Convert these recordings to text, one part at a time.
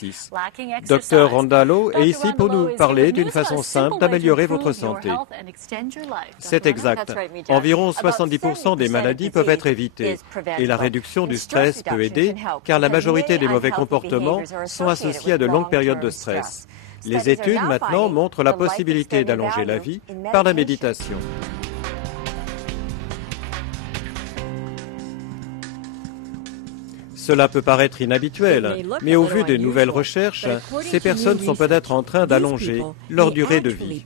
d'exercice. Dr Rondalo est ici pour nous parler d'une façon simple d'améliorer votre santé. C'est exact. Environ 70% des maladies peuvent être évitées et la réduction du stress peut aider car la majorité des mauvais comportements sont associés à de longues périodes de stress. Les études maintenant montrent la possibilité d'allonger la vie par la méditation. Cela peut paraître inhabituel, mais au vu des nouvelles recherches, ces personnes sont peut-être en train d'allonger leur durée de vie.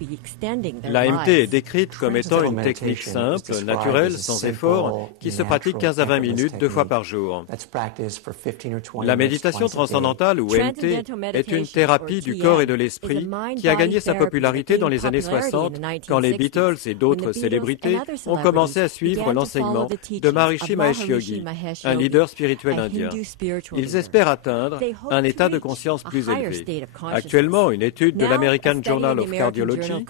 L'AMT est décrite comme étant une technique simple, naturelle, sans effort, qui se pratique 15 à 20 minutes 2 fois par jour. La méditation transcendantale, ou MT, est une thérapie du corps et de l'esprit qui a gagné sa popularité dans les années 60, quand les Beatles et d'autres célébrités ont commencé à suivre l'enseignement de Maharishi Mahesh Yogi, un leader spirituel indien. Ils espèrent atteindre un état de conscience plus élevé. Actuellement, une étude de l'American Journal of Cardiology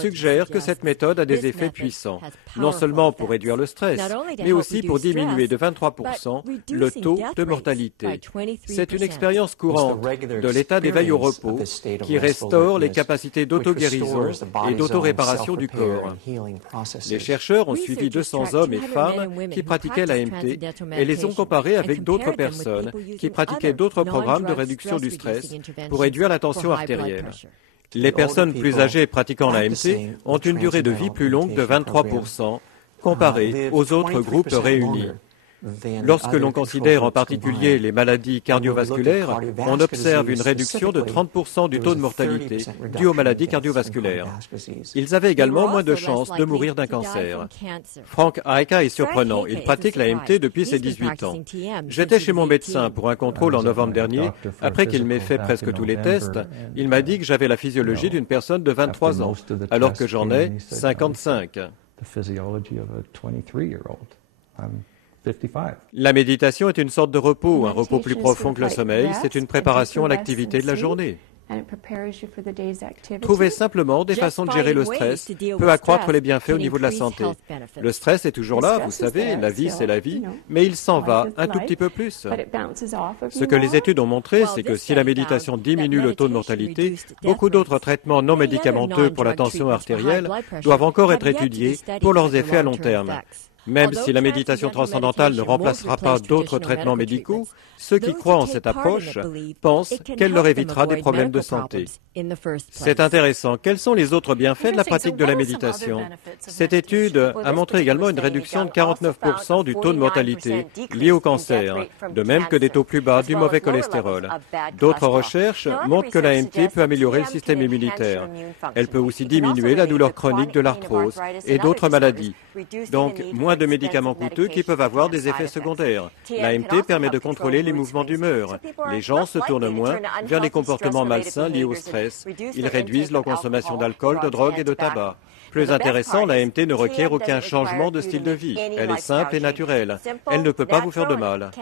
suggère que cette méthode a des effets puissants, non seulement pour réduire le stress, mais aussi pour diminuer de 23% le taux de mortalité. C'est une expérience courante de l'état d'éveil au repos qui restaure les capacités d'auto-guérison et d'auto-réparation du corps. Les chercheurs ont suivi 200 hommes et femmes qui pratiquaient l'AMT et les ont comparés avec d'autres personnes qui pratiquaient d'autres programmes de réduction du stress pour réduire la tension artérielle. Les personnes plus âgées pratiquant l'AMT ont une durée de vie plus longue de 23% comparée aux autres groupes réunis. Lorsque l'on considère en particulier les maladies cardiovasculaires, on observe une réduction de 30% du taux de mortalité dû aux maladies cardiovasculaires. Ils avaient également moins de chances de mourir d'un cancer. Frank Aika est surprenant. Il pratique l'AMT depuis ses 18 ans. J'étais chez mon médecin pour un contrôle en novembre dernier. Après qu'il m'ait fait presque tous les tests, il m'a dit que j'avais la physiologie d'une personne de 23 ans, alors que j'en ai 55. La méditation est une sorte de repos, un repos plus profond que le sommeil. C'est une préparation à l'activité de la journée. Trouver simplement des façons de gérer le stress peut accroître les bienfaits au niveau de la santé. Le stress est toujours là, vous savez, la vie c'est la vie, mais il s'en va un tout petit peu plus. Ce que les études ont montré, c'est que si la méditation diminue le taux de mortalité, beaucoup d'autres traitements non médicamenteux pour la tension artérielle doivent encore être étudiés pour leurs effets à long terme. Même si la méditation transcendantale ne remplacera pas d'autres traitements médicaux, ceux qui croient en cette approche pensent qu'elle leur évitera des problèmes de santé. C'est intéressant. Quels sont les autres bienfaits de la pratique de la méditation? Cette étude a montré également une réduction de 49% du taux de mortalité lié au cancer, de même que des taux plus bas du mauvais cholestérol. D'autres recherches montrent que l'AMT peut améliorer le système immunitaire. Elle peut aussi diminuer la douleur chronique de l'arthrose et d'autres maladies. Donc, moins de médicaments coûteux qui peuvent avoir des effets secondaires. L'AMT permet de contrôler les mouvements d'humeur. Les gens se tournent moins vers les comportements malsains liés au stress. Ils réduisent leur consommation d'alcool, de drogue et de tabac. Plus intéressant, l'AMT ne requiert aucun changement de style de vie. Elle est simple et naturelle. Elle ne peut pas vous faire de mal.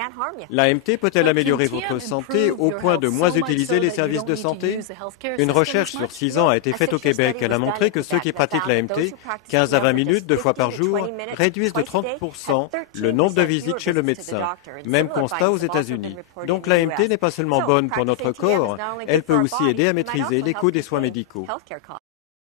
L'AMT peut-elle améliorer votre santé au point de moins utiliser les services de santé? Une recherche sur 6 ans a été faite au Québec. Elle a montré que ceux qui pratiquent l'AMT, 15 à 20 minutes 2 fois par jour, réduisent de 30% le nombre de visites chez le médecin. Même constat aux États-Unis. Donc l'AMT n'est pas seulement bonne pour notre corps, elle peut aussi aider à maîtriser les coûts des soins médicaux.